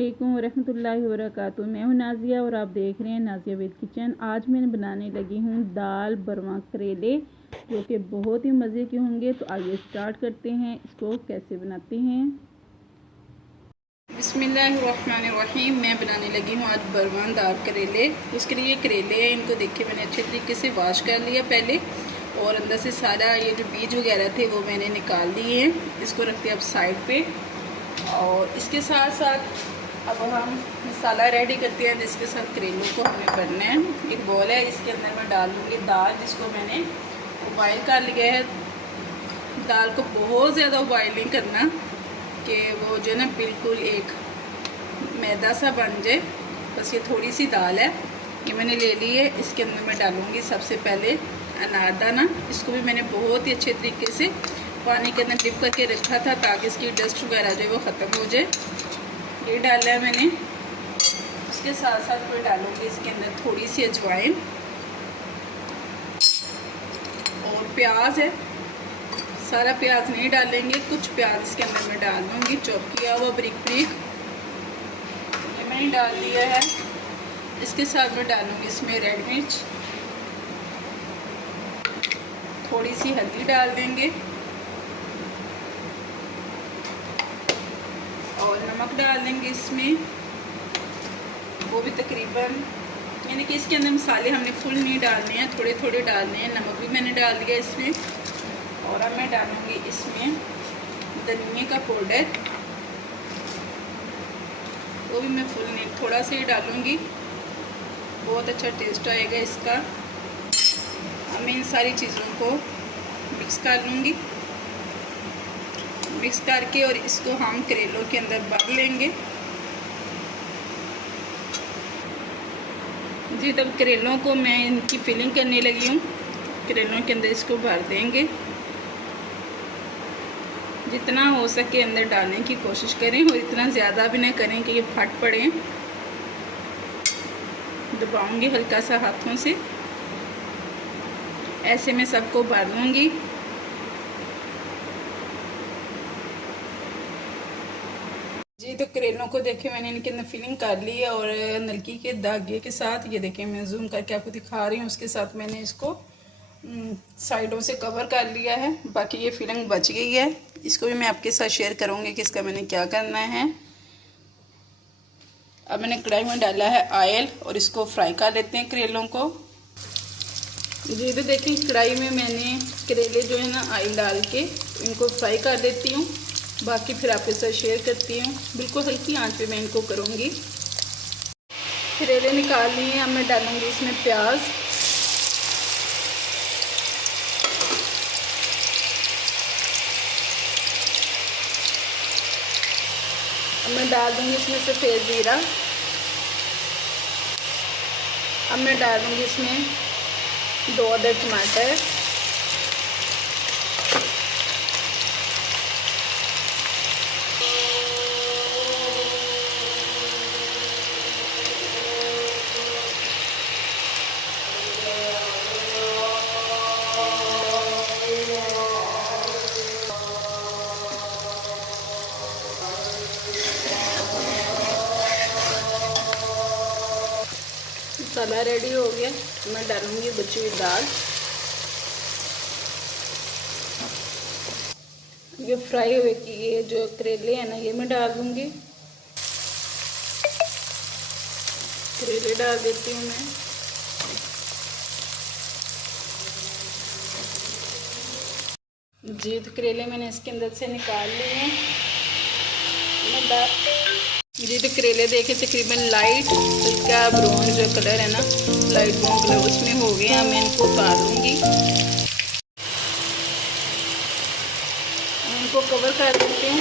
अस्सलामुअलैकुम वरहमतुल्लाहि वबरकातुहू। मैं हूँ नाज़िया और आप देख रहे हैं नाज़िया विद किचन। आज मैं बनाने लगी हूँ दाल बरवा करेले, जो कि बहुत ही मज़े के होंगे। तो आइए स्टार्ट करते हैं, इसको कैसे बनाते हैं। बिस्मिल्लाहिर्रहमानिर्रहीम। मैं बनाने लगी हूँ आज बरवा दाल करेले। उसके लिए करेले हैं, इनको देखिए मैंने अच्छे तरीके से वॉश कर लिया पहले, और अंदर से सारा ये जो बीज वगैरह थे वो मैंने निकाल लिए हैं। इसको रखते हैं अब साइड पे। और इसके साथ साथ अब हम मसाला रेडी करते हैं, जिसके साथ करेलों को हमें भरना है। एक बॉल है, इसके अंदर मैं डाल दूँगी दाल, जिसको मैंने उबाइल कर लिया है। दाल को बहुत ज़्यादा उबाइल नहीं करना कि वो जो है ना बिल्कुल एक मैदा सा बन जाए। बस ये थोड़ी सी दाल है, ये मैंने ले ली है। इसके अंदर मैं डालूँगी सबसे पहले अनारदाना। इसको भी मैंने बहुत ही अच्छे तरीके से पानी के अंदर डिप करके रखा था, ताकि इसकी डस्ट वगैरह जो है वो ख़त्म हो जाए। ये डाला है मैंने। उसके साथ साथ मैं डालूँगी इसके अंदर थोड़ी सी अजवाइन, और प्याज है। सारा प्याज नहीं डालेंगे, कुछ प्याज इसके अंदर मैं डाल दूँगी चॉप किया हुआ बारीक बारीक। ये मैंने डाल दिया है। इसके साथ मैं डालूँगी इसमें रेड मिर्च, थोड़ी सी हल्दी डाल देंगे, और नमक डाल देंगे इसमें, वो भी तकरीबन, यानी कि इसके अंदर मसाले हमने फुल नहीं डालने हैं, थोड़े थोड़े डालने हैं। नमक भी मैंने डाल दिया इसमें। और अब मैं डालूँगी इसमें धनिया का पाउडर, वो भी मैं फुल नहीं, थोड़ा सा ही डालूँगी। बहुत अच्छा टेस्ट आएगा इसका। अब मैं इन सारी चीज़ों को मिक्स कर लूँगी। मिक्स करके और इसको हम करेलों के अंदर भर लेंगे। जी, तब करेलों को मैं इनकी फिलिंग करने लगी हूँ। करेलों के अंदर इसको भर देंगे। जितना हो सके अंदर डालने की कोशिश करें, और इतना ज़्यादा भी ना करें कि ये फट पड़े। दबाऊंगी हल्का सा हाथों से, ऐसे मैं सबको भर लूँगी। जी, तो करेलों को देखें मैंने इनके अंदर फिलिंग कर ली है, और नलकी के धागे के साथ, ये देखें मैं जूम करके आपको दिखा रही हूँ, उसके साथ मैंने इसको साइडों से कवर कर लिया है। बाकी ये फिलिंग बच गई है, इसको भी मैं आपके साथ शेयर करूँगी कि इसका मैंने क्या करना है। अब मैंने कढ़ाई में डाला है ऑयल, और इसको फ्राई कर लेते हैं करेलों को। जी, तो देखिए कढ़ाई में मैंने करेले जो है ना ऑयल डाल के इनको फ्राई कर देती हूँ। बाकी फिर आपके साथ शेयर करती हूँ। बिल्कुल हल्की आंच पे मैं इनको करूँगी। करेले निकाल लिए हैं। अब मैं डालूँगी इसमें प्याज, अब मैं डाल दूँगी इसमें सफ़ेद ज़ीरा। अब मैं डाल दूँगी इसमें 2 अदद टमाटर, मसाला रेडी हो गया। मैं डालूँगी बची हुई दाल। ये फ्राई हुए कि ये जो करेले हैं ना, ये मैं डाल दूँगी। करेले डाल देती हूँ मैं। जी, तो करेले मैंने इसके अंदर से निकाल लिए हैं। जी, तो करेले देखे तकरीबन लाइट हल्का ब्राउन जो कलर है ना, लाइट ब्राउन कलर उसमें हो गया। मैं इनको उतार लूँगी, इनको कवर कर देती हूँ।